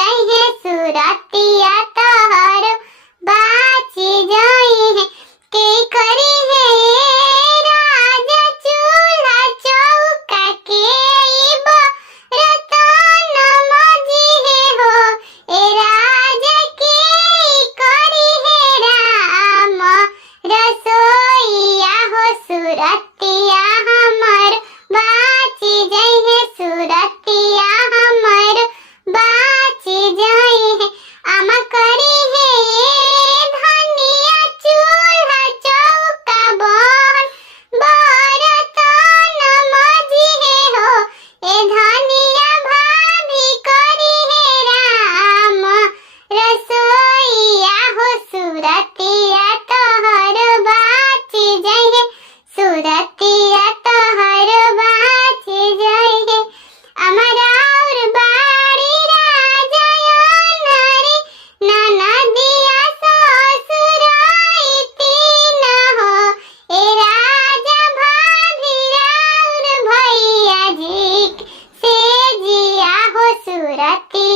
जाई है सुरतिया तोहर बाची जाई है के करी है राजा चूल्हा चौका के रतन मजी है हो ए राजा के करी है राम रसोईया हो सुरतिया हमर बाची जाई है सुरतिया हमर बाची जाई है आमा करी है धनिया चूल्हा चौका बन बरतन मजी है हो ए धनिया भाभी करी है राम रसोईया हो सुरतिया तोहर बाची जाई है सुरतिया तोहर बाची जाई है अमरा और बाड़ी राजा नारी ननदिया ससुराई तीन हो ए राजा भाभी राउर भैया जी से जिया हो सुरती